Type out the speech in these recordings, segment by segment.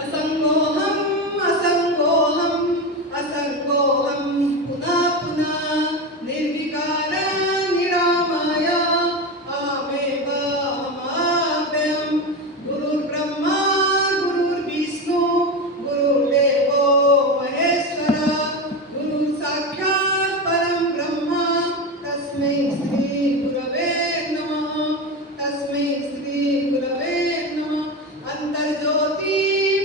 असंगोहम असंगोहम असंगोहम पुनः पुनः निर्विकार निरामय अहमेव अहमाव्ययम् गुरुर्ब्रह्मा गुरुर्विष्णु गुरुर्देवो महेश्वर गुरु साक्षात् परं ब्रह्म तस्मै श्री गुरवे नमः तस्मै श्री गुरवे नमः अंतर्ज्योति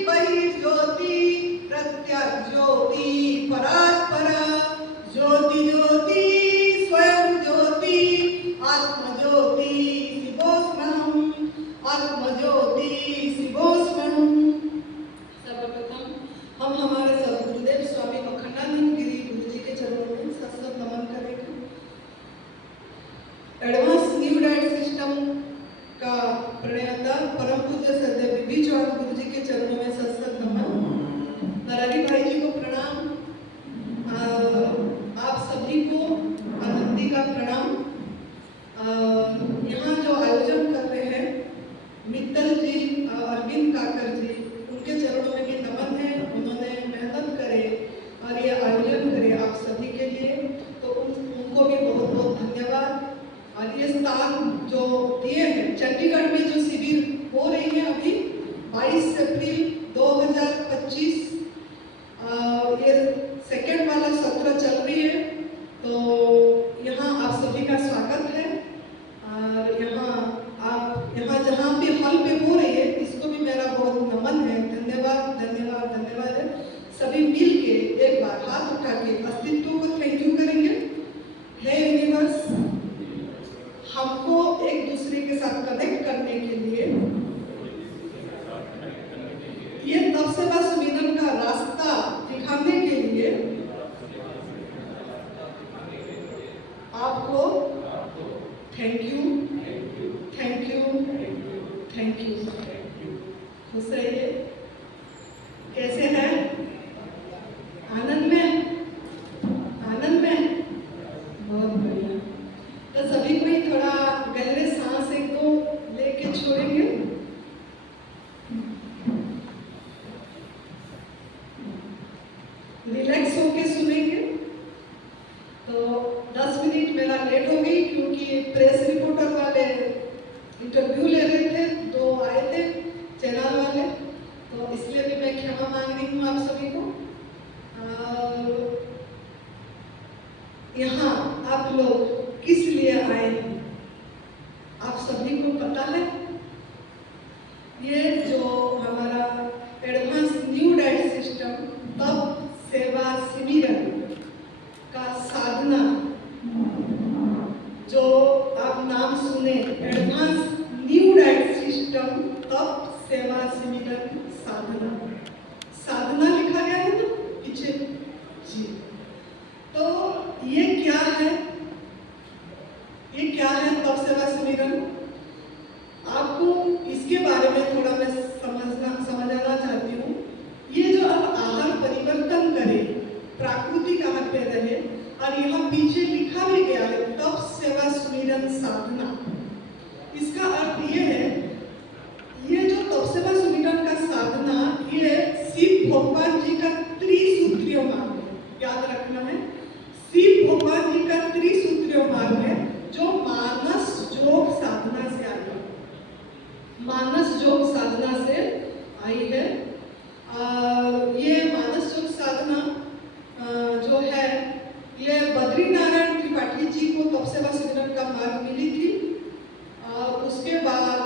बहिर्ज्योति प्रत्यज्योति परात्पर ज्योति ज्योति स्वयं ज्योति आत्मज्योति शिवोस्महम् आत्मज्योति शिवोस्महम्। सर्वप्रथम हम हमारे सद्गुरुदेव स्वामी अखंडानंद गिरी गुरु जी के चरणों में सत्संग नमन करेंगे। एडवांस न्यू डाइट सिस्टम का प्रणेता परम पूज्य सदैव बीबी चौहान गुरु जी के चरणों में सत्संग नमन। नरहरि भाई जी को प्रणाम। आप सभी को आनंदी का प्रणाम। यहाँ जो आयोजन कर रहे हैं मित्तल जी अरविंद काकर जी उनके चरणों में भी नमन है। उन्होंने मेहनत करे और ये आयोजन करे आप सभी के लिए, तो उनको भी बहुत बहुत धन्यवाद। और ये स्थान जो दिए हैं चंडीगढ़ में जो शिविर हो रही है अभी 22 अप्रैल 2025 ये सेकेंड वाला सत्र चल रही है, तो यहाँ आप सभी का स्वागत है। और यहाँ जहाँ भी हॉल पे हो रही है इसको भी मेरा बहुत नमन है। धन्यवाद धन्यवाद धन्यवाद है। सभी मिल के एक बार हाथ उठा के अस्तित्व को थैंक यू करेंगे। हे यूनिवर्स, हमको एक दूसरे के साथ कनेक्ट करने के लिए ये तप सेवा सुमिरन का रास्ता दिखाने के लिए आपको thank you thank you thank you. खुश रहिए। कैसे हैं? आनंद में आनंद में बहुत बढ़िया। तो सभी को ही थोड़ा गहरे सांस एक दो लेके छोड़ेंगे। रिलैक्स होके सुनेंगे। तो 10 मिनट मेरा लेट हो गई क्योंकि प्रेस रिपोर्टर वाले इंटरव्यू ले रहे थे, 2 आए थे चैनल वाले, तो इसलिए भी मैं क्षमा मांग रही हूँ आप सभी को। यहाँ आप लोग किस लिए आए हैं आप सभी को पता है? ये जो हमारा एडवांस न्यू डाइट सिस्टम तप सेवा शिविरन का साधना, जो आप नाम सुने एडवांस न्यू डाइट सिस्टम तप सेवा शिविरन साधना, साधना लिखा गया है ना पीछे जी। तो ये क्या है? ये क्या है तप सेवा शिविरन? आपको इसके बारे में थोड़ा मैं समझाना चाहती हूँ। ये जो अब आहार परिवर्तन करे, प्राकृतिक आहार पे रहे, और यहाँ पीछे लिखा भी गया है तप सेवा सुमिरन साधना। इसका अर्थ ये है, ये जो तप सेवा सुमिरन का साधना ये शिव भगवान जी का त्रिसूत्रीय मार्ग है। याद रखना है, शिव भगवान जी का त्रिसूत्रीय मार्ग है जो मानस योग साधना से आई है। मानस योग साधना से आई है। ये मानस योग साधना जो है ये बद्रीनारायण त्रिपाठी जी को तप सेवा शिविरन का मार्ग मिली थी। उसके बाद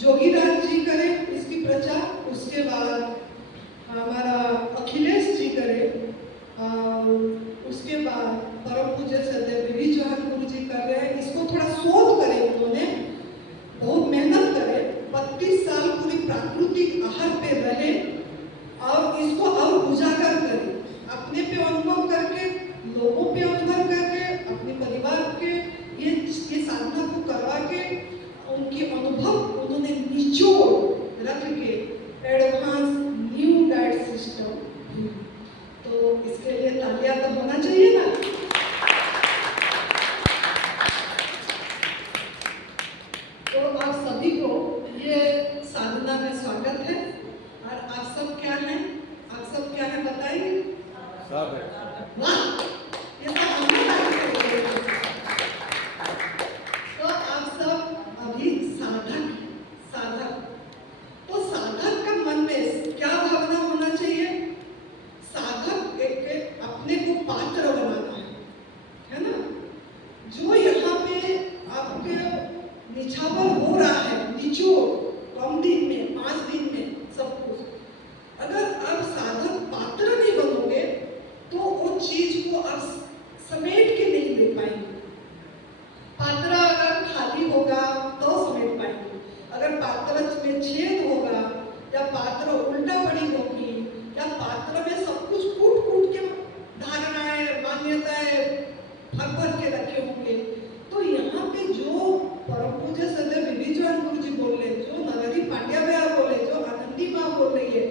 जोगीराज जी करे इसकी प्रचार, उसके बाद हमारा अखिलेश जी करे, उसके बाद परम पूज्य सदैव बीबी चौहान गुरु जी कर रहे हैं। इसको थोड़ा शोध करे, उन्होंने बहुत मेहनत करे, 32 साल पूरी प्राकृतिक आहार पे रहे और इसको और उजागर करे, अपने पे अनुभव करके, लोगों पे अनुभव करके, अपने परिवार के ये साधना को करवा के उनके अनुभव उन्होंने निचोड़ रख के एडवांस न्यू डाइट सिस्टम, तो इसके लिए तालियां तो होना चाहिए ना। तो आप सभी को ये साधना में स्वागत है। और आप सब क्या हैं? आप सब क्या हैं बताइए? सब है। वाह, ये तो हमने बात करी है। तो आप सब अभी साधक हैं, साधक। तो साधक का मन में क्या भावना होना चाहिए? साधक एक अपने को पात्र बनाना है ना? जो यहाँ पे आपके निछावर हो रहा है, निचोड़, कम दिन में, 5 दिन में सब कुछ, अगर आप साधक पात्र नहीं बनोगे तो वो चीज को आप समेट के नहीं दे पाएंगे। पात्र अगर खाली होगा तो समेट पाएंगे। अगर पात्र में छेद होगा या पात्र उल्टा पड़ी होगी या पात्र में सब कुछ कूट कूट के धारणाएं, मान्यताएं भर भर के रखे होंगे, तो यहाँ पे जो परम पूज्य सदैव विवेचन गुरु जी बोल रहे, जो नरहरि पांड्या भैया बोले, जो आनंदी माँ बोल रही है,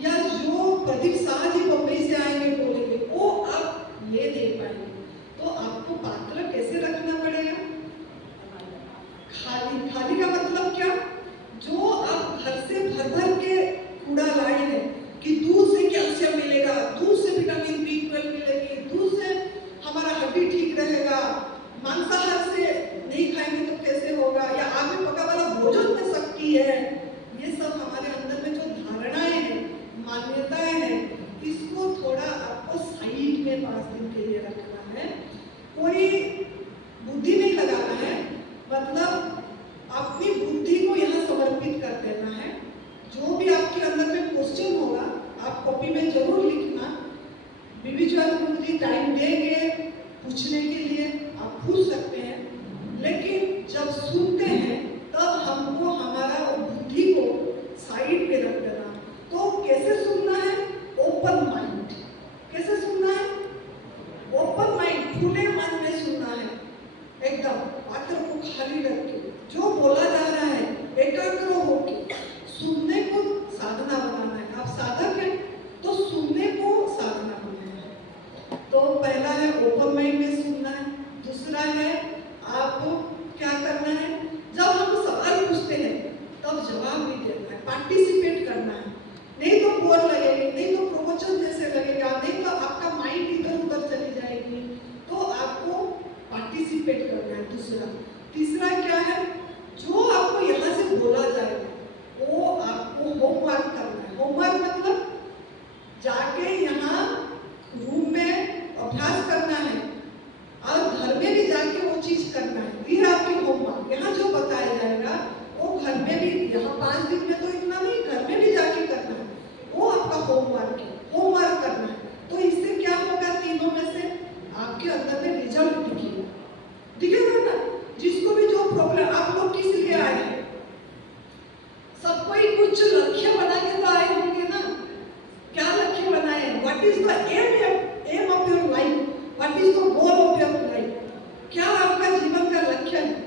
या जो प्रदीप शाह जी बम्बई से आएंगे बोलेंगे, वो आप ये दे पाएंगे। तो आपको पात्र कैसे रखना पड़ेगा? खाली। खाली का मतलब क्या? जो आप घर से भर भर के कूड़ा लाए हैं कि दूध से कैल्शियम मिलेगा, दूध से विटामिन B12 मिलेगी, दूध से हमारा हड्डी ठीक रहेगा, मांसाहार से नहीं खाएंगे तो कैसे होगा, या आग में पका वाला भोजन में शक्ति है, ये सब हमारे अंदर में जो धारणाएं हैं, मान्यताएं हैं, इसको थोड़ा आपको साइड में 5 दिन के लिए रखना है। कोई बुद्धि नहीं लगाना है, मतलब अपनी बुद्धि को यहाँ समर्पित कर देना है। जो भी आपके अंदर में क्वेश्चन होगा आप कॉपी में जरूर लिखना। विवेचन गुरु जी टाइम देंगे पूछने के लिए, आप पूछ सकते हैं, लेकिन जब सुनते हैं तब हमको हमारा बुद्धि को साइड पे रख देना। तो कैसे सुनना है? Open mind. कैसे सुनना है? ओपन माइंड, खुले मन में सुनना है, एकदम पात्र को खाली रख के जो बोला जा रहा है एकाग्र होके सुनने को साधना बनाना है। आप साधक हैं तो सुनने को साधना बनाना है। तो पहला है ओपन माइंड में सुनना है। दूसरा है आपको क्या करना है? जब हम सवाल पूछते हैं तब जवाब भी देना है, पार्टिसिपेट करना है। नहीं तो बोर लगेगी, नहीं तो प्रवचन जैसे लगेगा, नहीं तो आपका माइंड इधर उधर चली जाएगी। तो आपको पार्टिसिपेट करना है। दूसरा। तीसरा क्या है? जो आपको यहाँ से बोला जाएगा वो आपको होमवर्क करना है। होमवर्क मतलब जाके यहाँ रूम में अभ्यास करना है और घर में भी जाके वो चीज करना है। ये आपकी होमवर्क। यहाँ जो बताया जाएगा वो घर में भी, यहाँ 5 दिन में तो इतना नहीं, घर में भी जाके करना है। वो आपका होमवर्क है, होमवर्क करना है। तो इससे क्या होगा? तीनों में से आपके अंदर में रिजल्ट दिखेगा, दिखेगा ना? जिसको भी जो प्रॉब्लम, आप लोग किस लिए आए हैं? सब कोई कुछ लक्ष्य बना के तो आए होंगे ना? क्या लक्ष्य बनाए? What is the aim of your life? What is the goal of your life? क्या आपका जीवन का लक्ष्य है?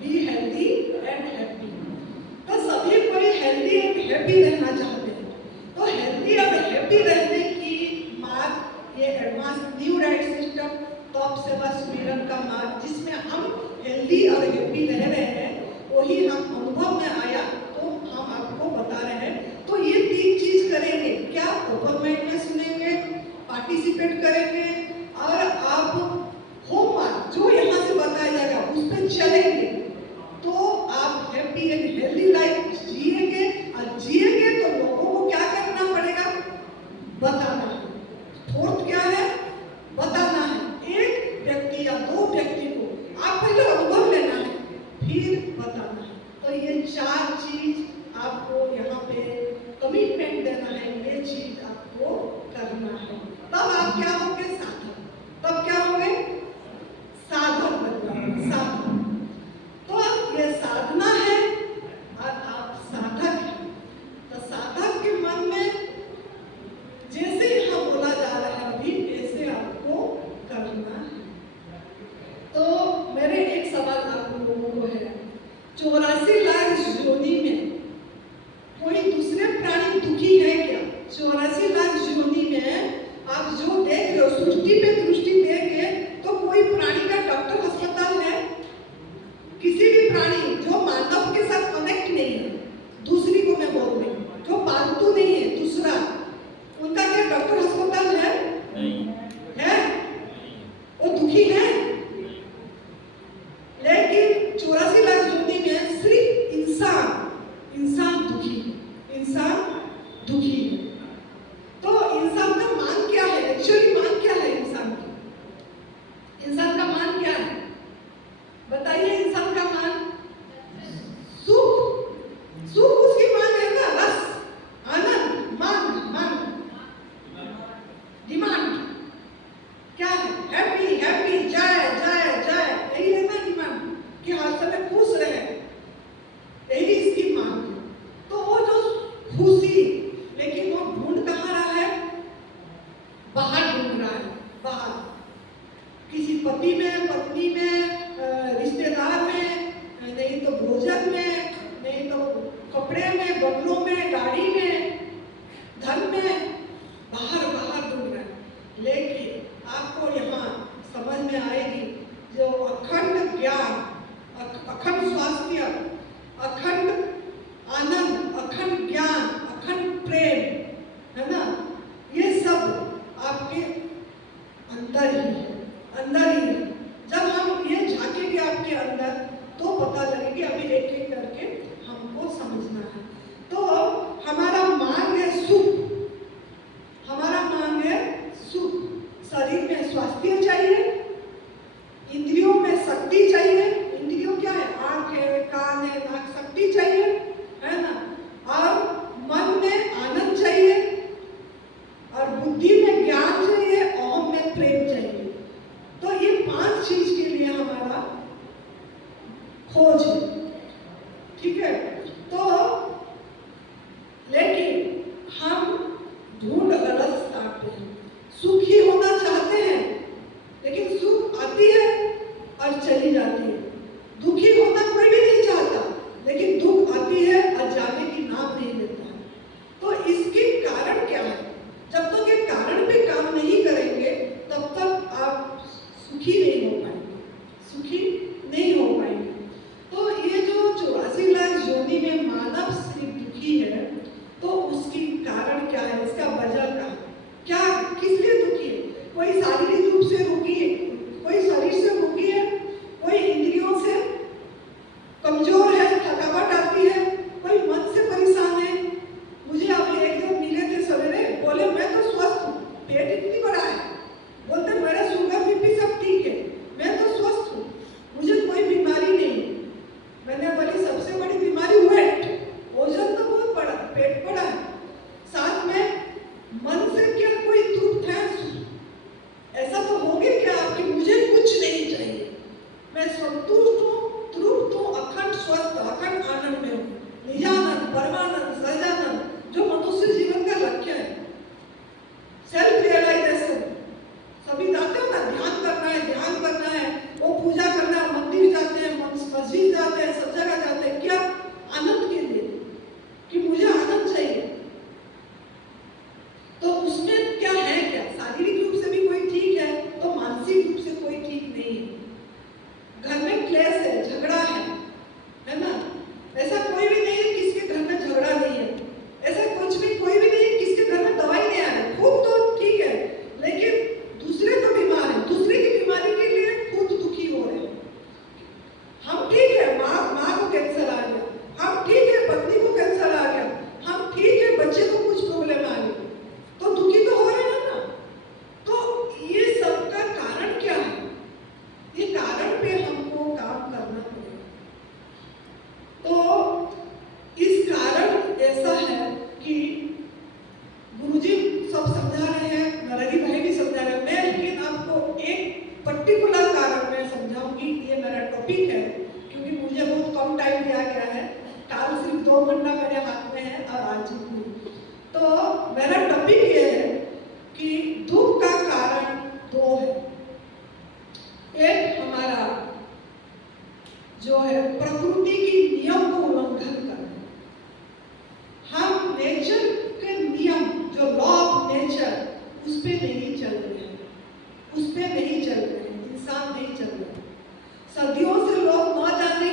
Be healthy and happy. तो सभी कोई हेल्दी एंड हैप्पी रहना चाहते हैं। तो हेल्दी और हैप्पी रहने की मार्ग ये एडवांस न्यू डाइट सिस्टम तप सेवा सुमिरन का मार्ग, जिसमें हम हेल्दी और हैप्पी रह रहे हैं, वही हम अनुभव में आया तो हम आपको बता रहे हैं। तो ये 3 चीज करेंगे। क्या? ओपन माइंड में सुनेंगे, पार्टिसिपेट करेंगे और आप होमवर्क जो यहाँ से बताया जाएगा उस पर चलेंगे, तो आप हैप्पी एंड हेल्दी लाइफ जिएंगे। और जिएंगे तो लोगों को क्या करना पड़ेगा? बताना है। फोर्थ क्या है? बताना है। एक व्यक्ति या 2 व्यक्ति को आप पहले अनुभव लेना है, फिर बताना है। तो ये 4 चीज आपको यहाँ पे कमिटमेंट देना है, ये चीज आपको करना है। तब आप क्या होंगे? साधक। तब क्या होंगे? साधक बनना, साधक। तो ये साधना है और आप साधक हैं। तो साधक के मन में जैसे यहाँ बोला जा रहा है अभी, ऐसे आपको करना है। तो मेरे एक सवाल आप लोगों को है, 84 लाख योनि में कोई दूसरे प्राणी दुखी है क्या? 84 लाख योनि में आप जो देख रहे हो, सृष्टि पे दृष्टि देंगे तो कोई प्राणी का डॉक्टर अस्पताल है? किसी भी प्राणी जो मानव के साथ कनेक्ट नहीं है, दूसरी को मैं बोल रही हूँ, जो पालतू नहीं है, दूसरा, उनका क्या डॉक्टर अस्पताल है? नहीं है? वो दुखी है। लेकिन 84 लाख जोड़ी में सिर्फ इंसान दुखी है। तो इंसान का मान क्या है? एक्चुअली मान क्या है इंसान की? इंसान का मान क्या है? बताइए, इंसान का मान? सुख उसकी मान है ना, रस, आनंद, मान, डिमांड क्या है? हैप्पी, जय, यही है ना डिमांड, कि हर समय खुश रहे, यही इसकी मांग है। तो वो जो खुशी, लेकिन वो ढूंढ कहाँ रहा है? बाहर ढूंढ रहा है, बाहर, किसी पति में, पत्नी में, रिश्तेदार में, नहीं तो भोजन में, नहीं तो कपड़े में, बंगलों में, गाड़ी में, धन में, बाहर ढूंढ रहा है। लेकिन आपको यहाँ समझ में आएगी, जो अखंड ज्ञान, अखंड स्वास्थ्य, अखंड आनंद, अखंड ज्ञान, अखंड प्रेम, है ना, ये सब आपके अंदर ही है। जब हम ये झांकेंगे आपके अंदर, तो पता लगेगी। अभी एक करके हमको समझना है। तो हमारा मांग है सुख, शरीर में स्वास्थ्य चाहिए, इंद्रियों में शक्ति चाहिए। इंद्रियों क्या है? आंख है, कान है, नाक, शक्ति चाहिए, है ना, और मन में आनंद चाहिए, और बुद्धि में ज्ञान चाहिए, अहम में प्रेम चाहिए। तो ये 5 चीज के लिए हमारा खोज है, ठीक है। तो लेकिन हम ढूंढ गलत आते हैं। सुखी होना चाहते हैं, लेकिन सुख आती है और चली जाती है। दुखी होना कोई भी नहीं चाहता, लेकिन दुख आती है और जाने की नाम नहीं लेता है। तो इसके कारण क्या है? जब तक ये कारण पे काम नहीं करेंगे, तब तक आप सुखी नहीं हो पाएंगे। तो ये जो 84 लाख योनि में मानव सिर्फ दुखी है, तो उसकी कारण क्या है? इसका वजह क्या, किस लिए दुखी है? कोई शारीरिक रूप से दुखी है, कोई शरीर से दुखी है, कोई इंद्रियों से कमजोर है, थकावट आती है, कोई मन से परेशान है। मुझे अभी एक जन मिले थे सवेरे, बोले मैं तो स्वस्थ हूँ, पेट इतनी बड़ा है, बोलते मेरा शुगर बीपी सब ठीक है, मैं तो स्वस्थ हूँ, मुझे कोई बीमारी नहीं है। मैंने बोली सबसे बड़ी बीमारी वेट, वजन तो बहुत बड़ा, पेट बड़ा है, साथ में मन से क्या कोई तृप्त है? ऐसा तो हो गया क्या कि मुझे कुछ नहीं चाहिए, मैं संतुष्ट हूँ, तृप्त हूँ, अखंड स्वस्थ, अखंड आनंद में हूँ, निजानंद, परमानंद, सहजानंद, जो मनुष्य जीवन का लक्ष्य है। सेल्फ रियलाइजेशन, सभी जाते हो ना, ध्यान करना है, वो पूजा करना है, मंदिर जाते हैं, मस्जिद जाते हैं, सब जगह जाते हैं, क्या? आनंद के लिए, कि मुझे आनंद चाहिए। तो उसमें क्या है? क्या शारीरिक रूप से भी कोई ठीक है, तो मानसिक रूप से कोई ठीक नहीं है। घर में क्लेश है, झगड़ा है ना? ऐसा कोई भी नहीं है किसके घर में झगड़ा नहीं है, ऐसा कुछ भी कोई भी नहीं है किसके घर में दवाई नहीं आ रही। खुद तो ठीक है, लेकिन दूसरे तो बीमार है, दूसरे की बीमारी के लिए खुद दुखी हो रहे हैं। हम ठीक है, माँ को कैंसर आ गया, हम ठीक है, पत्नी को कैंसर आ गया, हम ठीक है, बच्चे को कुछ प्रॉब्लम आ गई, तो दुखी तो हो रहे हैं ना। तो ये सब का कारण क्या है? ये कारण पे हमको काम करना पड़ेगा। तो इस कारण ऐसा है कि गुरुजी सब समझा रहे हैं, नरहरी भाई भी समझा रहे हैं, मैं लेकिन आपको एक पर्टिकुलर कारण में समझाऊंगी। ये मेरा टॉपिक है, क्योंकि मुझे बहुत कम टाइम दिया गया है, काल सिर्फ 2 घंटा मेरे हाथ में है और आज ही। तो मेरा टॉपिक ये है कि दुख का कारण 2 है। एक हमारा जो है प्रकृति की नियम को उल्लंघन करना, हम नेचर के नियम, जो लॉ ऑफ नेचर, उस पे नहीं चल रहे हैं, इंसान नहीं चल रहे। सदियों से लोग न जाने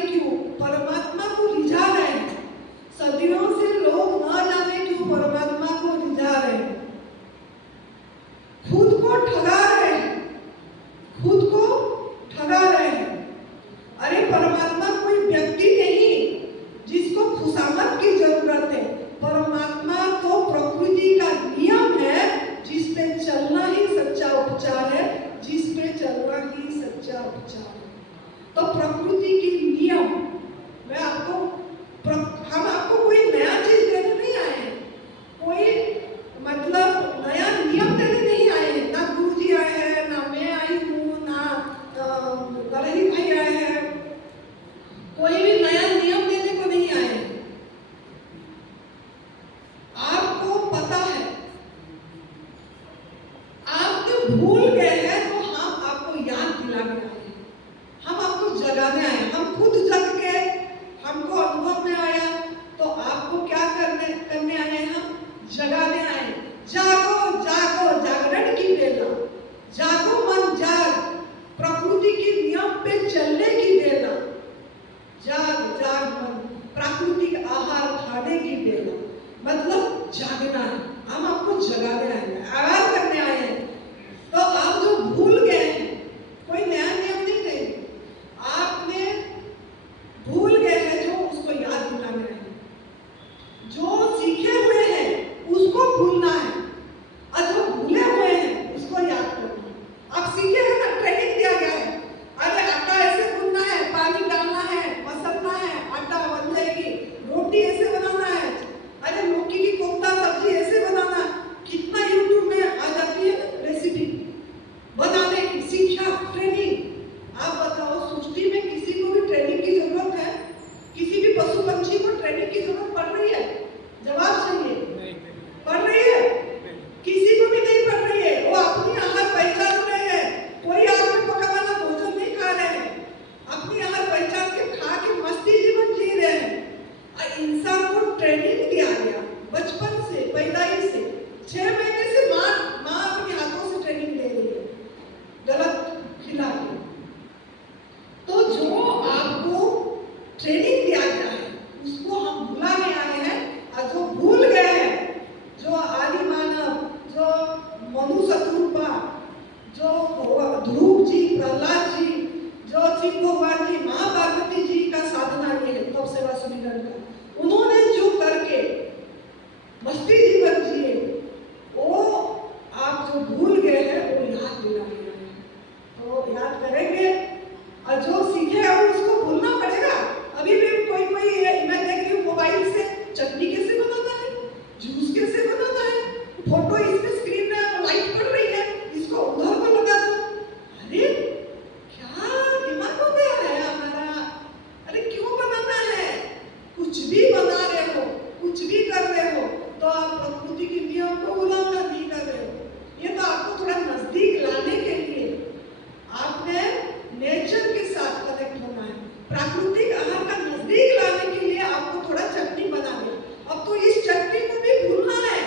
प्राकृतिक आहार का नजदीक लाने के लिए आपको थोड़ा चटनी बनानी है। अब तो इस चटनी को भी भूलना है।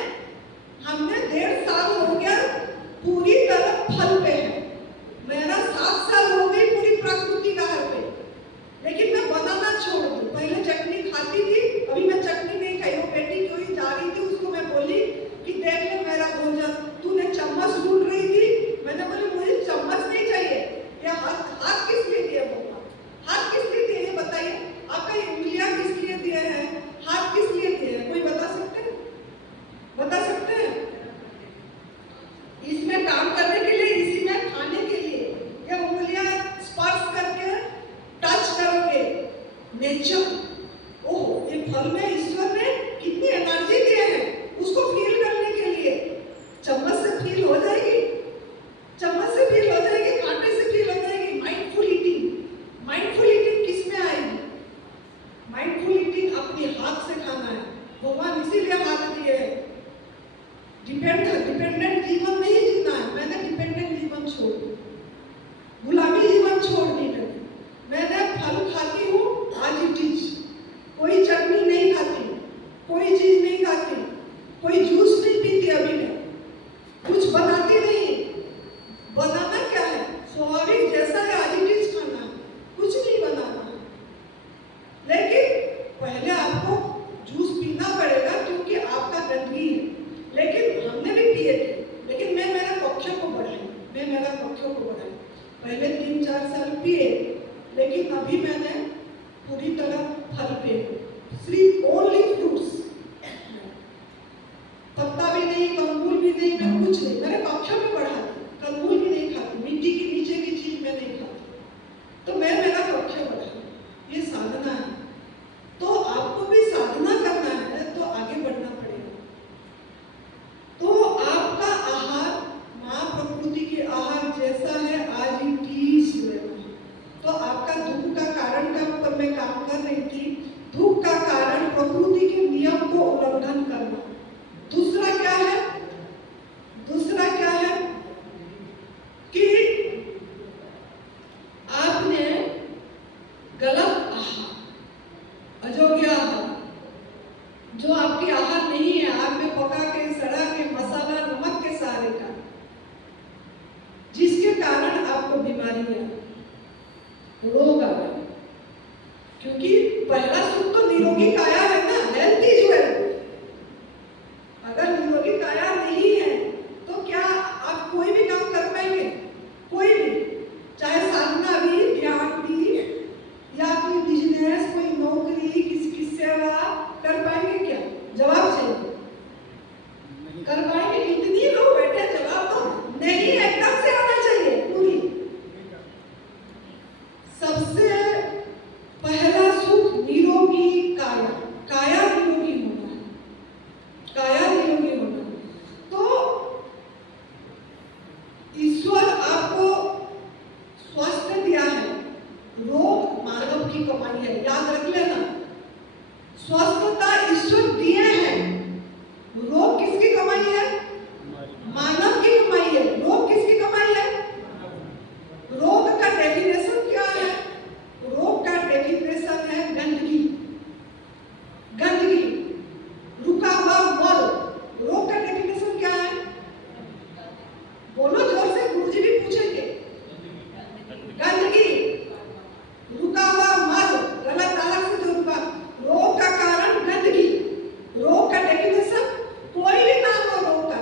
हमने 1.5 साल हो गया पूरी तरह फल पे है। मेरा 7 साल हो गई पूरी प्राकृतिक आहार पे, लेकिन मैं बनाना छोड़ दी। पहले चटनी खाती थी, अभी मैं चटनी नहीं खाई। वो बेटी कोई जा रही थी, उसको मैं बोली कि देख ले मेरा भोजन, तूने चम्मच ढूंढ रही थी। मैंने बोली मुझे चम्मच नहीं चाहिए, ये हाथ किस लिए दिए? हाथ किस लिए दिए ये बताइए। आपका उंगलियां किस लिए दिए हैं, हाथ किस लिए दिए हैं? कोई बता सकते हैं? बता सकते हैं? इसमें काम करने के लिए, इसी में खाने के लिए। ये उंगलियां स्पर्श करके टच करोगे नेचर। ओह, ये फल में ईश्वर ने कितनी एनर्जी दिए हैं उसको फील करने के लिए। चम्मच से फील हो जाएगी, चम्मच से फील हो जाएगी, कांटे से फील हो जाएगी। माइंडफुल ईटिंग, माइंडफुल ईटिंग किस में आएगी? माइंडफुल ईटिंग अपने हाथ से खाना है। भगवान इसीलिए हाथ दिए हैं। डिपेंडेंट जीवन नहीं जीना है। मैंने डिपेंडेंट जीवन छोड़ दी, गुलामी जीवन छोड़ दी। मैंने फल खाती हूँ आज इट इज। कोई चटनी नहीं खाती, कोई चीज नहीं खाती, कोई जूस नहीं पीती। अभी मैं कुछ बनाती नहीं। बनाना क्या है? स्वाभाविक जैसा है आज इट इज खाना है, कुछ नहीं बनाना है। लेकिन पहले आपको जूस पीना पड़ेगा क्योंकि आपका गंदगी है। लेकिन हमने भी पिए थे, लेकिन मैं मेरा पक्षों को बढ़ाई। पहले 3-4 साल पिए, लेकिन अभी मैंने पूरी तरह फल पे, सिर्फ ओनली फ्रूट्स। पत्ता भी नहीं, कंगूल भी नहीं, मैं कुछ नहीं, मेरे पक्षों में बढ़ा दी। कंगूल भी नहीं खाती, मिट्टी के नीचे की चीज मैं नहीं खाती। तो मैं मेरा पक्ष बढ़ा। ये साधना है। तो आपको भी साधना करना है तो आगे बढ़ना पड़ेगा। तो आपका आहार माँ प्रकृति के आहार जैसा है आज ही 30 लेना है। तो आपका दुख का कारण का ऊपर मैं काम कर रही थी। दुख का कारण प्रकृति के नियम को उल्लंघन करना। दूसरा क्या है? दूसरा क्या है कि आपने गलत आहार, अयोग्य आहार, जो आपकी आहार नहीं है, आग में पका के, सड़ा के, मसाला नमक के सहारे का, जिसके कारण आपको बीमारियां, रोग आ गए। क्योंकि पहला सुख तो निरोगी काया है ना, हेल्थ इज वेल्थ। अगर निरोगी काया नहीं है तो क्या आप कोई भी काम कर पाएंगे? कोई भी, चाहे साधना भी, ध्यान भी, या कोई बिजनेस, कोई नौकरी, किसी सेवा कर पाएंगे क्या? जवाब चाहिए। कर पाएंगे? इतनी लोग बैठे, जवाब तो नहीं, एकदम से आना चाहिए पूरी। सबसे पहला सुख निरोगी काया, काया निरोगी होना है, काया निरोगी होना है। तो ईश्वर आपको स्वास्थ्य दिया है, रोग मानव की कमाई है, याद रख लेना। स्वस्थता ईश्वर दिए हैं, रोग किसकी कमाई है? मानव की कमाई है। रोग किसकी कमाई है? रोग का डेफिनेशन क्या है? रोग का डेफिनेशन है गंदगी, गंदगी, रुका हुआ मल। रोग का डेफिनेशन क्या है? बोलो जोर से, गुरुजी भी पूछेंगे। गंदगी, रुका हुआ मल, गलत तालक से जो रुका। रोग का कारण गंदगी। रोग का डेफिनेशन, कोई भी नाम हो रोग का,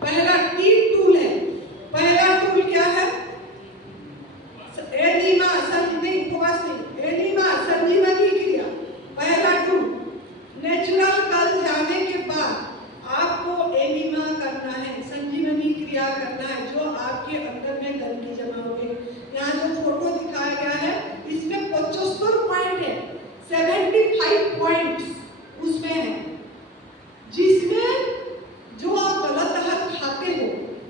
पहला 3 टूल है। पहला टूल क्या है? एनीमा संजीवनी क्रिया। पहला टूल नेचुरल कल जाने के बाद आपको एनीमा करना है, संजीवनी क्रिया करना है। जो आपके अंदर में गंदगी जमा हो गई, यहाँ जो फोटो दिखाया गया है इसमें 75 पॉइंट है, 75 पॉइंट्स उसमें है, जिसमें जो आप गलत आहार खाते हो,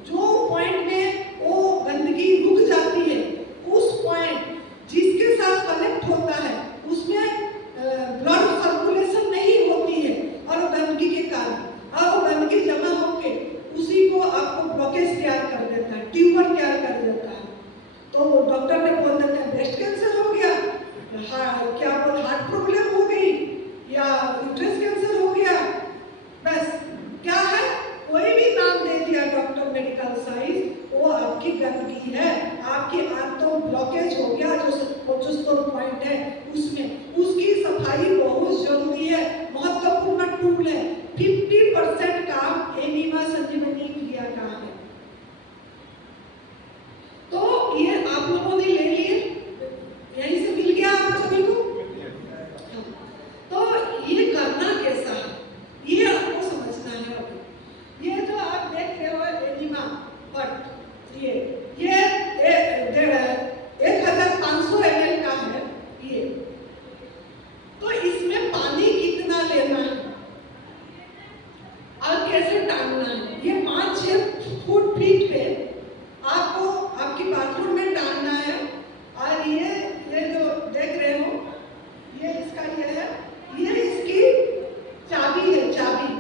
जो पॉइंट में वो गंदगी रुक जाती है, उस पॉइंट जिसके साथ कनेक्ट होता है उसमें ब्लड सर्कुलेशन नहीं होती है और गंदगी के कारण, और वो गंदगी जमा होके उसी को आपको ब्लॉकेज तैयार कर देता है, ट्यूमर तैयार कर देता है। तो डॉक्टर ने बोल देते हैं ब्रेस्ट कैंसर हो गया, क्या बोल हार्ट प्रॉब्लम हो गई, या यूट्रस कैंसर हो गया, बस क्या है कोई भी नाम दे दिया डॉक्टर मेडिकल साइंस, वो आपकी गंदगी है, आपकी आंतों ब्लॉकेज हो गया जो 75 पॉइंट है उसमें, उसकी सफाई बहुत जरूरी है, महत्वपूर्ण टूल है। 50% काम एनीमा संजीवनी क्रिया का है। तो ये आप लोगों ने ले लिए, यहीं से मिल गया आप सभी को। तो ये करना कैसा है ये आपको समझना है। अभी ये जो आप देख रहे हो एनीमा बट ये 1500 ml का है ये। तो इसमें पानी कितना लेना है और कैसे डालना है, ये 5-6 फुट फीट पे आपको आपकी बाथरूम में डालना है। और ये जो देख रहे हो ये इसका ये है, ये इसकी चाबी है, चाबी,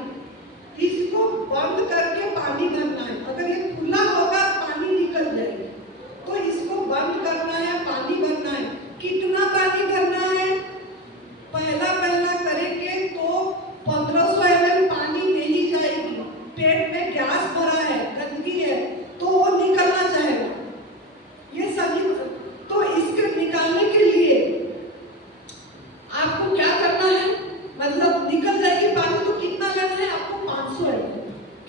इसको बंद करके पानी भरना है। अगर ये खुला होगा पानी निकल जाएगी, तो इसको बंद करना है, पानी भरना है। कितना पानी भरना है? पहला करेंगे तो 1500 ml पानी नहीं जाएगी, पेट में गैस भरा है, गंदगी है, तो वो निकलना चाहेगा ये सभी। तो इसके निकालने के लिए आपको क्या करना है, मतलब निकल जाएगी पानी, तो कितना लेना है आपको? 500 ml।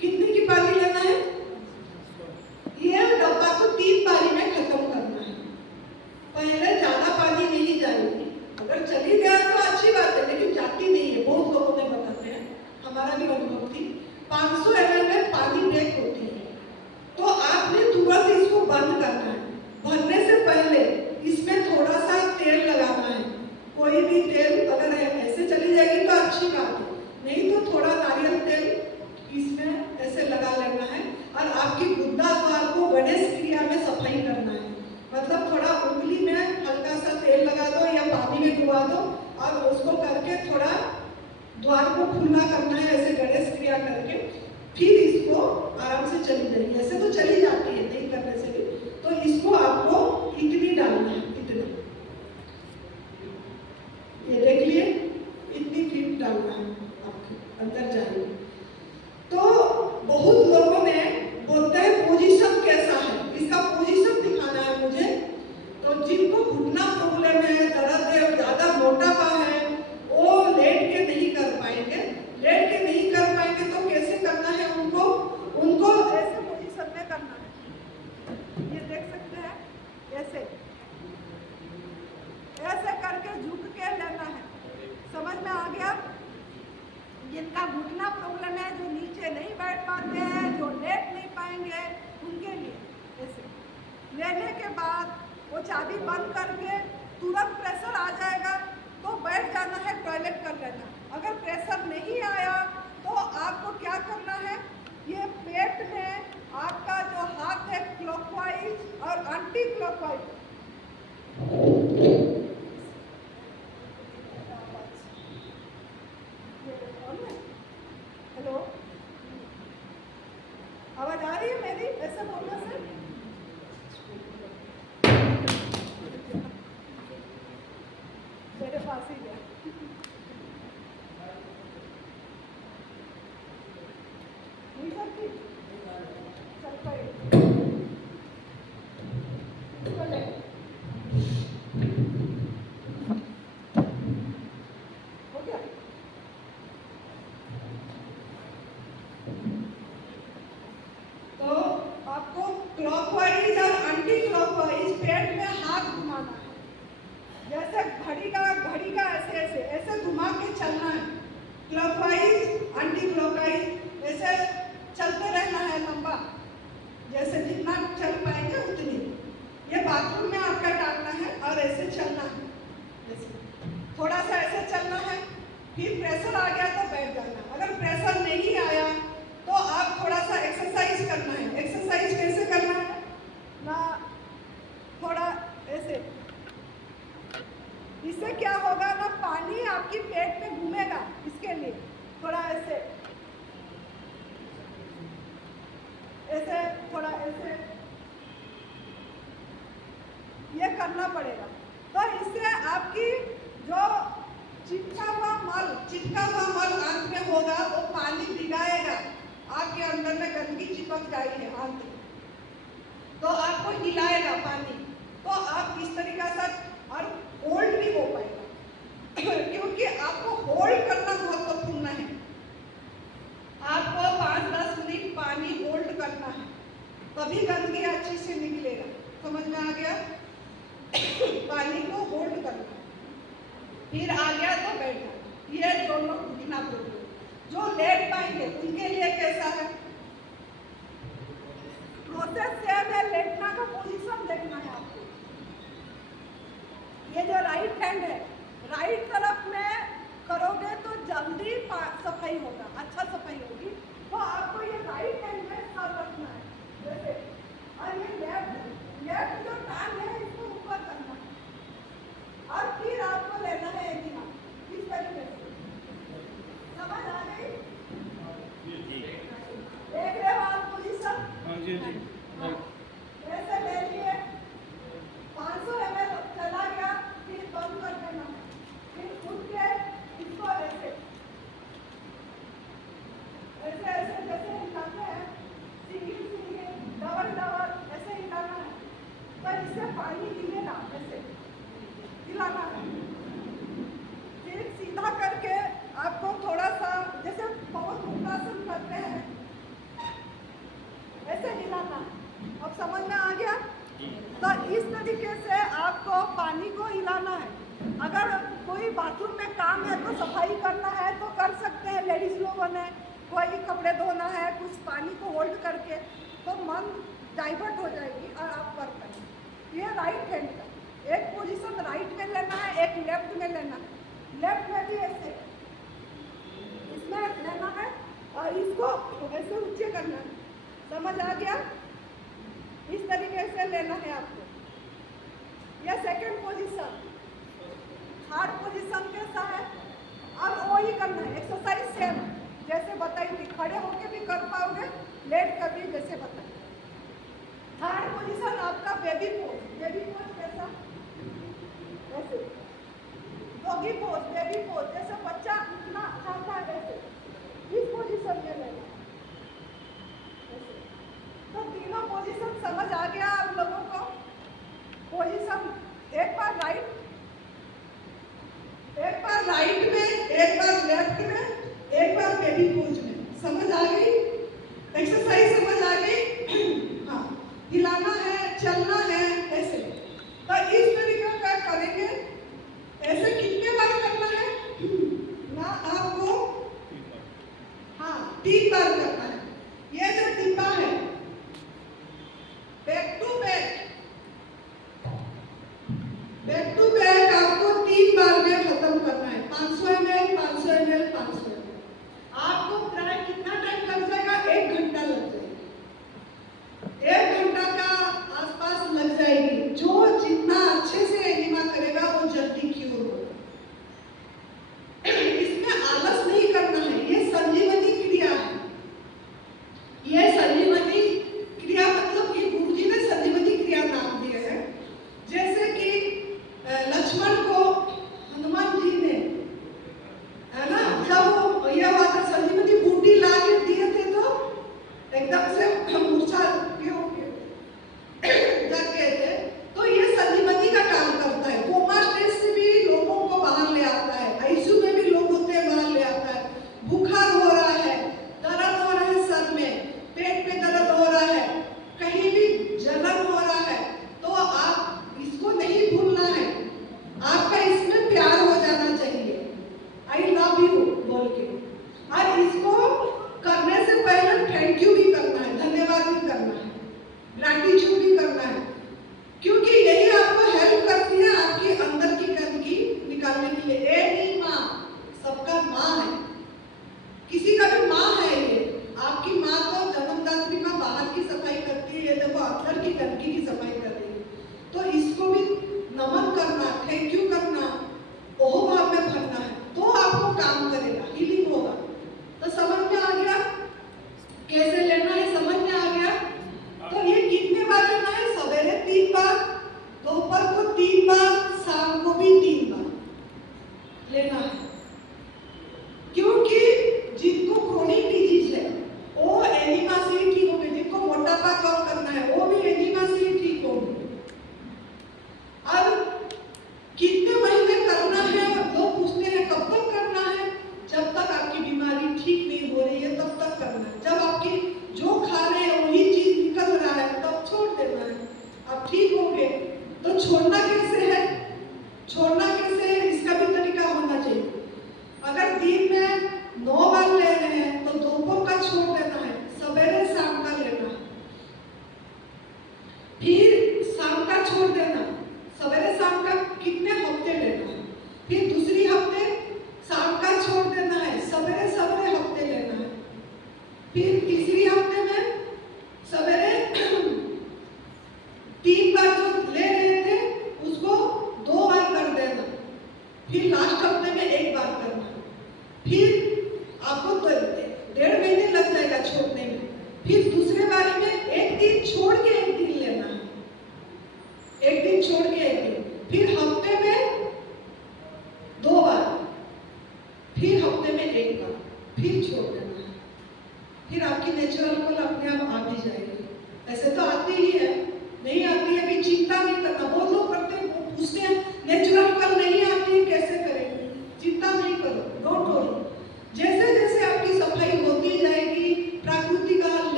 कितने की पानी लेना है? ये डब्बा को 3 बारी में खत्म करना है। पहले ज्यादा पानी नहीं जाएगी, अगर चली गया तो अच्छी बात है, लेकिन जाती नहीं है, बहुत लोगों ने बताते हैं, हमारा भी अनुभव थी। 500 ml में पानी ब्रेक होती है, तो आपने तुरंत इसको बंद करना है। भरने से पहले इसमें थोड़ा सा तेल लगाना है, कोई भी तेल, अगर ऐसे चली जाएगी तो अच्छी बात है, नहीं तो थोड़ा नारियल तेल इसमें ऐसे लगा लेना है। और आपकी गुद्दा द्वार को गणेश क्रिया में सफाई करना है, मतलब थोड़ा उंगली में हल्का सा तेल लगा दो या पानी में डुबा दो और उसको करके थोड़ा द्वार को खुला करना है, ऐसे गणेश क्रिया करके, फिर इसको आराम से चली जाएगी। ऐसे तो चली जाती है नहीं करने से भी, तो इसको आपको इतनी डालना है, इतना, ये देख लिए, इतनी फीट डालना है आपके अंदर जाएगी। तो बहुत लोगों ने बोलते हैं पोजीशन कैसा है, इसका पोजीशन दिखाना है मुझे। तो जिनको घुटना प्रॉब्लम है, दर्द है, ज्यादा मोटापा है, वो लेट के नहीं कर पाएंगे। लेट के नहीं कर पाएंगे तो कैसे करना है उनको ऐसे पोजीशन में करना है। ये देख सकते हैं, ऐसे ऐसे करके झुक के लेना है। समझ में आ गया? जिनका घुटना प्रॉब्लम है, जो नीचे नहीं बैठ पाते हैं, जो लेट नहीं पाएंगे, उनके लिए ऐसे लेने के बाद वो चाबी बंद करके तुरंत प्रेशर आ जाएगा तो बैठ जाना है, टॉयलेट कर लेना। अगर प्रेशर नहीं आया तो आपको क्या करना है, ये पेट में आपका जो हाथ है क्लॉकवाइज और एंटी क्लॉकवाइज, हेलो, आवाज आ रही है मेरी? ऐसे बोलना सर, मेरे पास ही गया। नहीं करती, चल पाएगी, हो गया। क्लॉकवाइज और एंटी क्लॉकवाइज पेट में हाथ घुमाना है। जैसे घड़ी का ऐसे ऐसे ऐसे घुमा के चलना है। क्लॉकवाइज एंटी क्लॉकवाइज ऐसे चलते रहना है लंबा, जैसे जितना चल पाएंगे उतनी। ये बाथरूम में आपका डालना है और ऐसे चलना है, थोड़ा सा ऐसे चलना है। फिर प्रेशर आ गया तो बैठ जाना। अगर प्रेशर नहीं आया तो आप थोड़ा सा एक्सरसाइज करना है। एक्सरसाइज कैसे करना है ना, थोड़ा ऐसे, इससे क्या होगा ना, पानी आपकी पेट में घूमेगा। इसके लिए थोड़ा ऐसे ऐसे थोड़ा ऐसे ये करना पड़ेगा। तो इससे आपकी जो चिपका हुआ मल आंत में होगा वो पानी भिगाएगा, आपके अंदर में गंदगी चिपक जाएगी आंत में, तो आपको हिलाएगा पानी। तो आप इस तरीका से और होल्ड भी हो पाएगा क्योंकि आपको होल्ड करना महत्वपूर्ण है। आपको 5-10 मिनट पानी होल्ड करना है, तभी गंदगी अच्छी से निकलेगा। समझ में आ गया? पानी को होल्ड करना है, फिर आ गया तो बैठना। ये जो लोग उठना प्रॉब्लम, जो लेट पाएंगे उनके लिए कैसा है प्रोसेस सेम है। लेटना का पोजीशन देखना है आपको। ये जो राइट हैंड है, राइट तरफ में करोगे तो जल्दी सफाई होगा, अच्छा सफाई होगी। तो आपको ये राइट हैंड में सर रखना है जैसे, और ये लेफ्ट जो टांग है इसको ऊपर करना है, और फिर आपको लेना है एक दिना इस तरीके से। समझ आ गई? देख रहे हो आप पोजीशन? हाँ जी जी। ऐसे ले लिए, 500 ml चला गया, फिर बंद कर देना है। फिर उठ के इसको ऐसे ऐसे ऐसे जैसे हिलाते हैं, सिंगल डबल ऐसे हिलाना है। तो इससे पानी गिरेगा, ऐसे हिलाना है। फिर सीधा करके आपको थोड़ा सा जैसे पवन मुद्रासन करते हैं ऐसे हिलाना है। अब समझ में आ गया? तो इस तरीके से आपको पानी को हिलाना है। अगर कोई बाथरूम में काम है तो सफाई करना है तो कर सकते हैं, लेडीज लोगों ने, कोई कपड़े धोना है कुछ पानी को होल्ड करके, तो मन डाइवर्ट हो जाएगी और आप कर पाएंगे। ये राइट हैंड का एक पोजीशन राइट में लेना है, एक लेफ्ट में लेना है। लेफ्ट में भी ऐसे इसमें लेना है और इसको ऐसे ऊंचे करना है। समझ आ गया? इस तरीके से लेना है आपको। यह सेकंड पोजीशन। थर्ड पोजीशन कैसा है? अब वही करना है, एक्सरसाइज सेम जैसे बताई थी, खड़े होके भी कर पाओगे, लेट कर भी जैसे बताई। थर्ड पोजीशन आपका बेबी पोज। बेबी पोज कैसा? ऐसे डॉगी पोज, बेबी पोज, जैसे बच्चा उठना चाहता है वैसे इस पोजीशन में लेना। तो तीनों पोजीशन समझ आ गया आप लोगों को? पोजीशन एक बार राइट में, एक बार लेफ्ट में, एक बार बेबी पोज में। समझ आ गई? एक्सरसाइज समझ आ गई? हाँ, हिलाना है, चलना है ऐसे। तो इस तरीके का करेंगे। ऐसे कितने बार करना है ना आपको? हाँ, 3 बार करना है। ये जो डिब्बा है बैक टू बैक आपको 3 बार में खत्म करना है। 500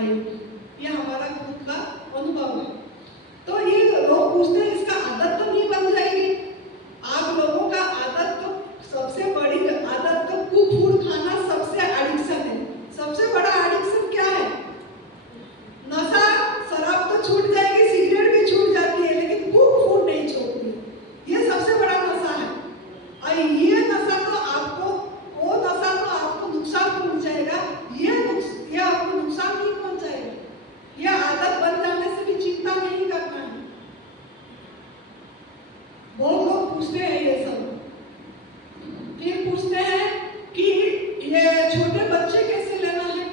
आएगी। ये हमारा खुद का अनुभव है। तो ये लोग पूछते हैं इसका आदत तो नहीं बन जाएगी? आप लोगों का आदत तो सबसे बड़ी आदत तो कुक फूड खाना सबसे एडिक्शन है। सबसे बड़ा एडिक्शन क्या है? नशा। शराब तो छूट जाएगी, सिगरेट भी छूट जाती है, लेकिन कुक फूड नहीं छोड़ती। ये सबसे बड़ा नशा है। और ये नशा तो आपको, वो नशा तो आपको नुकसान पहुंचाएगा। ये आपको नुकसान नहीं पहुंचाएगा। ये आदत बन जाने से भी चिंता नहीं करना है। बहुत लोग पूछते हैं ये सब। फिर पूछते हैं कि ये छोटे बच्चे कैसे लेना है?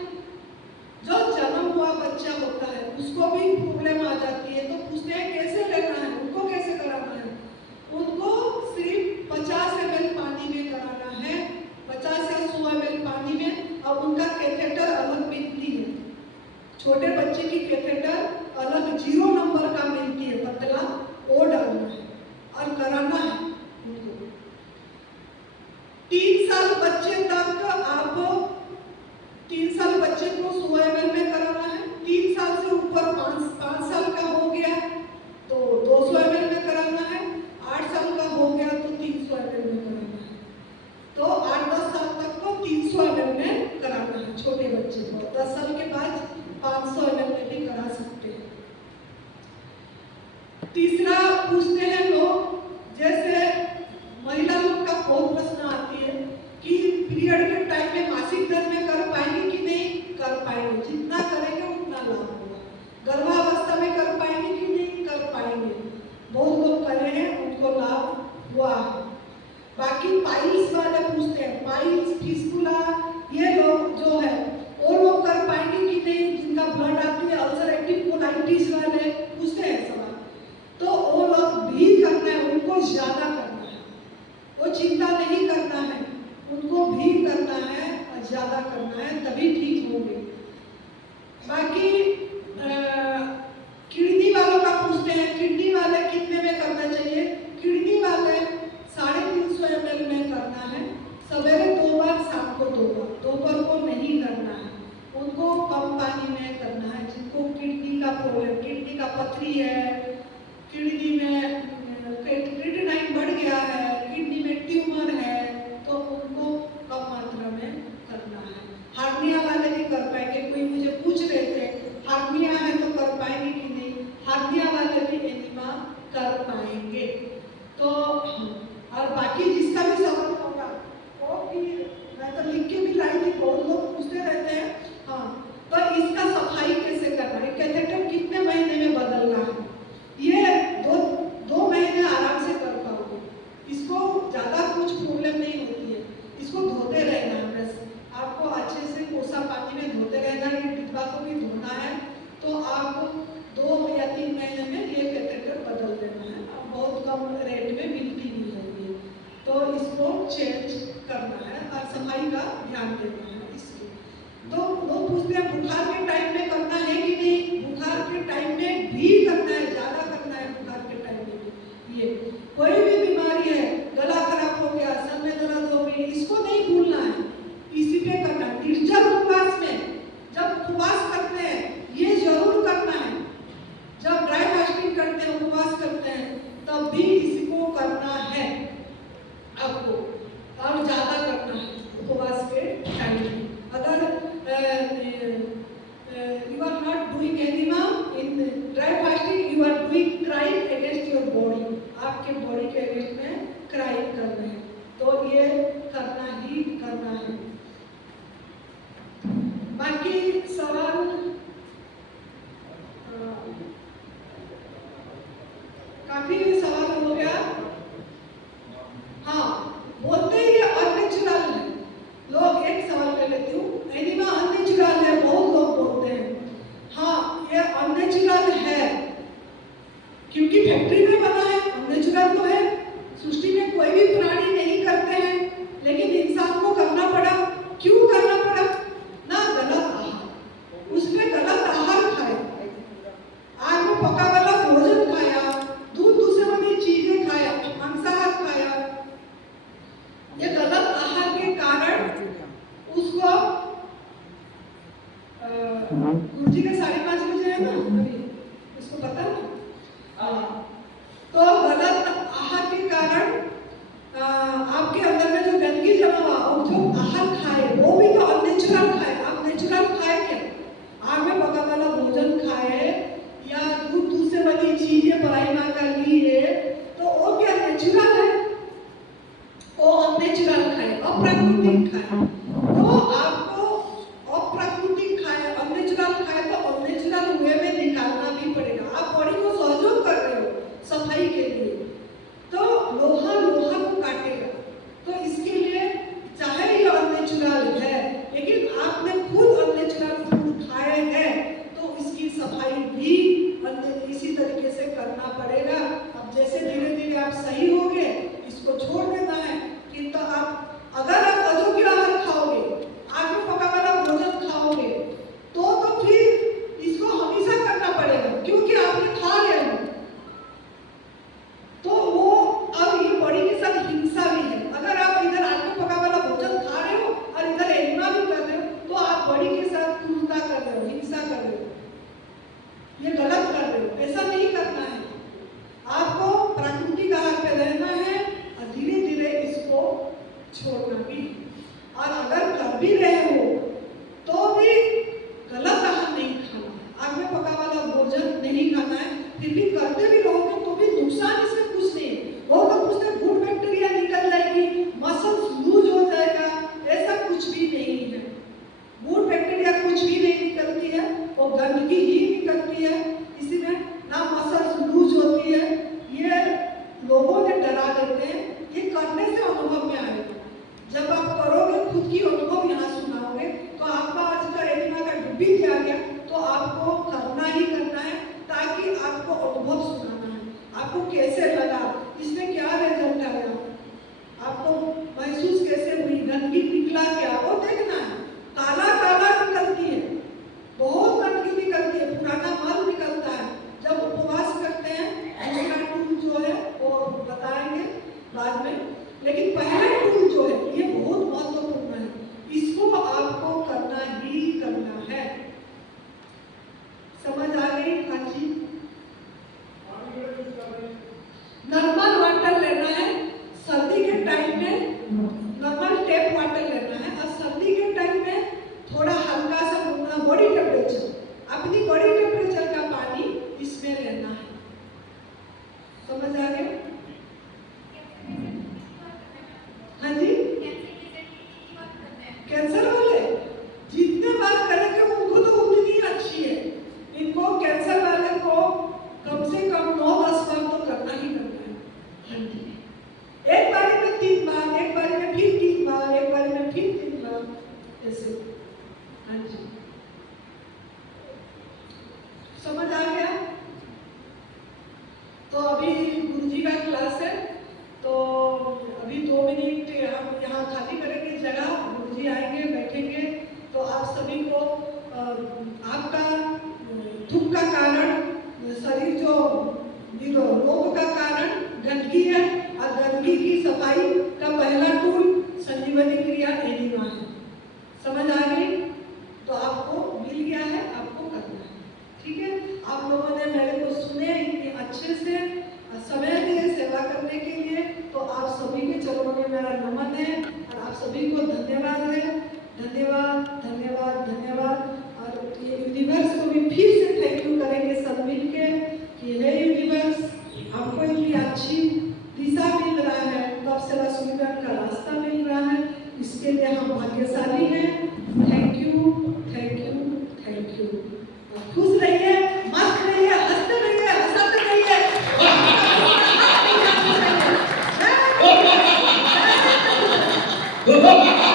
जो जन्म हुआ बच्चा होता है उसको भी प्रॉब्लम आ जाती है, तो पूछते हैं कैसे लेना है, उनको कैसे कराना है? उनको सिर्फ 50 ml पानी में कराना है, 50 या 100 ml पानी में। और उनका कैथेटर अलग मिलती है। छोटे बच्चे की कैथेटर अलग 0 नंबर का मिलती है, पतला, वो डालना है और कराना है उनको। 3 साल बच्चे तक आप 3 साल बच्चे को 100 ml में कराना है। 3 साल से ऊपर 5 साल का हो गया तो 200 ml में कराना है। 8 साल का हो गया तो 300 ml में कराना है। तो 8-10 साल तक को 300 ml में कराना है छोटे बच्चे को। 10 साल के बाद 500 ml में भी करा सकते हैं। तीसरा पूछते हैं लोग, जैसे महिला लोग का बहुत प्रश्न आती है कि पीरियड के टाइम में मासिक धर्म में कर पाएंगे कि नहीं कर पाएंगे? जितना करेंगे उतना लाभ होगा। गर्भावस्था में कर पाएंगे कि नहीं कर पाएंगे? बहुत लोग करे हैं, उनको लाभ हुआ है। बाकी पाइल्स वाले पूछते हैं, पाइल्स, फिस्टुला, ये लोग जो है वो लोग कर पाएंगे कि नहीं? जिनका ब्लड आती है, अल्सरेटिव कोलाइटिस वाले पूछते हैं सवाल। तो वो लोग भी करना है, उनको ज्यादा करना है, वो चिंता नहीं करना है, उनको भी करना है और ज्यादा करना है, तभी ठीक होंगे। बाकी किडनी वालों का पूछते हैं, किडनी वाले कितने में करना चाहिए? किडनी वाले 350 ml में करना है, सवेरे 2 बार, शाम को 2 बार, दोपहर को नहीं करना है। उनको कम पानी में करना है। जिनको किडनी का प्रॉब्लम, किडनी का पथरी है, किडनी में क्रिएटिनाइन बढ़ गया है, किडनी में ट्यूमर है, तो उनको कम मात्रा में करना है। हार्निया वाले भी कर पाएंगे। कोई मुझे पूछ रहे थे हार्निया है तो कर पाएंगे कि नहीं? हार्निया वाले भी एनिमा कर पाएंगे। तो और बाकी जिसका भी सवाल होगा वो भी मैं तो लिख के भी लाई थी, बहुत लोग पूछते रहते हैं। हाँ, तो इसका सफाई कैसे करना है? कैथेटर कितने महीने में बदलना है? ये 2 महीने आराम से कर पाओगे। इसको ज्यादा कुछ प्रॉब्लम नहीं होती है। इसको धोते रहना है, बस आपको अच्छे से कोसा पानी में धोते रहना है। ये डिब्बा को भी धोना है। तो आप 2 या 3 महीने में ये कैथेटर बदल देना है। अब बहुत कम रेट में मिलती भी है ये, तो इसको चेंज करना है और सफाई का ध्यान देना है इसलिए। तो लोग पूछते हैं बुखार के टाइम में करना है कि नहीं? बुखार के टाइम में भी करना है, ज्यादा करना है बुखार के टाइम में भी। ये कोई भी बीमारी है, गला खराब हो गया, सर में दर्द हो गई, इसको नहीं भूलना है, इसी पे करना है। निर्जल उपवास में जब उपवास करते हैं ये जरूर करना है। जब ड्राई फास्टिंग करते हैं, उपवास करते हैं, तब भी इसको करना है आपको, और ज्यादा करना है उपवास के टाइम में। अगर you are not doing enema in dry fasting, you गुरुजी का 5:30 बजे है ना अभी, इसको पता है ना? तो गलत आहार के कारण आपके अंदर में जो गंदगी जमा हुआ, और जो आहार खाए वो भी तो अननेचुरल खाए। आप नेचुरल खाए क्या? आग में पका वाला भोजन खाए या दूध से बनी चीजें पढ़ाई ना कर ली है, तो वो क्या नेचुरल है? वो अननेचुरल खाए, अप्राकृतिक खाए। तो आपको अप्राकृतिक खाए, अननेचुरल खाए तो अननेचुरल वे में निकालना भी पड़ेगा। आप बॉडी को सहयोग कर रहे हो सफाई के लिए, तो लोहा लोहा को काटेगा। तो इसके लिए चाहे ये अननेचुरल है, लेकिन आपने खुद अननेचुरल फूड खाए हैं, तो इसकी सफाई भी इसी तरीके से करना पड़ेगा। अब जैसे धीरे धीरे आप सही होगे, इसको छोड़ देना है। कि तो आप अगर आप अयोग्य आहार खाओगे, आग में पका वाला भोजन खाओगे, तो फिर इसको हमेशा करना पड़ेगा, क्योंकि आपने खा लिया है। तो वो अब ये बॉडी के साथ हिंसा भी है। अगर आप इधर आग में पका वाला भोजन खा रहे हो और इधर एनिमा भी कर रहे हो, तो आप बॉडी के साथ क्रूरता कर रहे हो, हिंसा कर रहे हो, ये गलत कर रहे हो। ऐसा नहीं करना है। आपको प्राकृतिक आहार पे रहना है और धीरे धीरे इसको छोड़ना भी। और अगर कर भी रहे हो तो भी गलत आहार नहीं खाना है, आग में पका वाला भोजन नहीं खाना है। फिर भी करते भी रहोगे तो भी नुकसान इसमें कुछ नहीं है। वो तो कुछ नहीं, गुड बैक्टीरिया निकल जाएगी, मसल्स लूज हो जाएगा, ऐसा कुछ भी नहीं है। गुड बैक्टीरिया कुछ भी नहीं निकलती है, वो गंदगी ही निकलती है। इसी में ना मसल्स लूज होती है। ये लोगों ने डरा देते हैं, ये करने से अनुभव में आएगा। जब आप करोगे, खुद की अनुभव यहाँ सुनाओगे, तो आपका आज का एनिमा का डिब्बी दिया गया, तो आपको करना ही करना है, ताकि आपको अनुभव सुनाना है। आपको कैसे लगा, इसमें क्या रिजल्ट आया, आपको महसूस कैसे हुई, गंदगी निकला क्या, वो देखना है। काला काला निकलती है, बहुत गंदगी निकलती है, पुराना मल निकलता है। जब उपवास करते हैं, दूसरा टूल जो है वो बताएंगे बाद में, लेकिन पहला टूल जो है ये बहुत महत्वपूर्ण है। इसको आपको करना ही करना है। समझ आ गई? हाँ जी। नॉर्मल वाटर लेना है सर्दी के टाइम में, नॉर्मल टेप वाटर लेना है। और सर्दी के टाइम में थोड़ा हल्का सा बॉडी टेम्परेचर, अपनी बॉडी टेम्परेचर का पानी इसमें लेना है। समझ आ गया? हाँ जी। कैंसर वाले जितने बार करेंगे उनको तो उतनी अच्छी है। इनको कैंसर वाले को कम से कम 9-10 बार तो करना ही करना है। हाँ जी। एक बारी में 3 बार, एक बारी में फिर 3 बार, एक बारी में फिर 3 बार, ऐसे। हाँ जी। समझ आ गया? तो अभी गुरुजी का क्लास है, तो अभी 2 मिनट हम यहाँ खाली करेंगे जगह, गुरुजी आएंगे, बैठेंगे। तो आप सभी को आपका दुख का कारण, शरीर जो रोग का कारण गंदगी है, और गंदगी की सफाई का पहला टूल संजीवनी क्रिया एनिमा है। समझ आ गई? तो आपको मिल गया है, आपको करना है। ठीक है? आप लोगों ने मेरे को सुने इतने अच्छे से, समय दिए सेवा करने के लिए, तो आप सभी के चरणों में मेरा नमन है और आप सभी को धन्यवाद है। धन्यवाद, धन्यवाद, धन्यवाद। और ये यूनिवर्स को भी फिर से थैंक यू करेंगे सब मिल के कि हे यूनिवर्स, हमको इतनी अच्छी दिशा मिल रहा है, तब से रसूलगंज का रास्ता मिल रहा है, इसके लिए हम भाग्यशाली हैं। Thank you, thank you, thank you. खुश रहिए, मस्त रहिए, हंसते रहिए, हंसाते रहिए। Oh,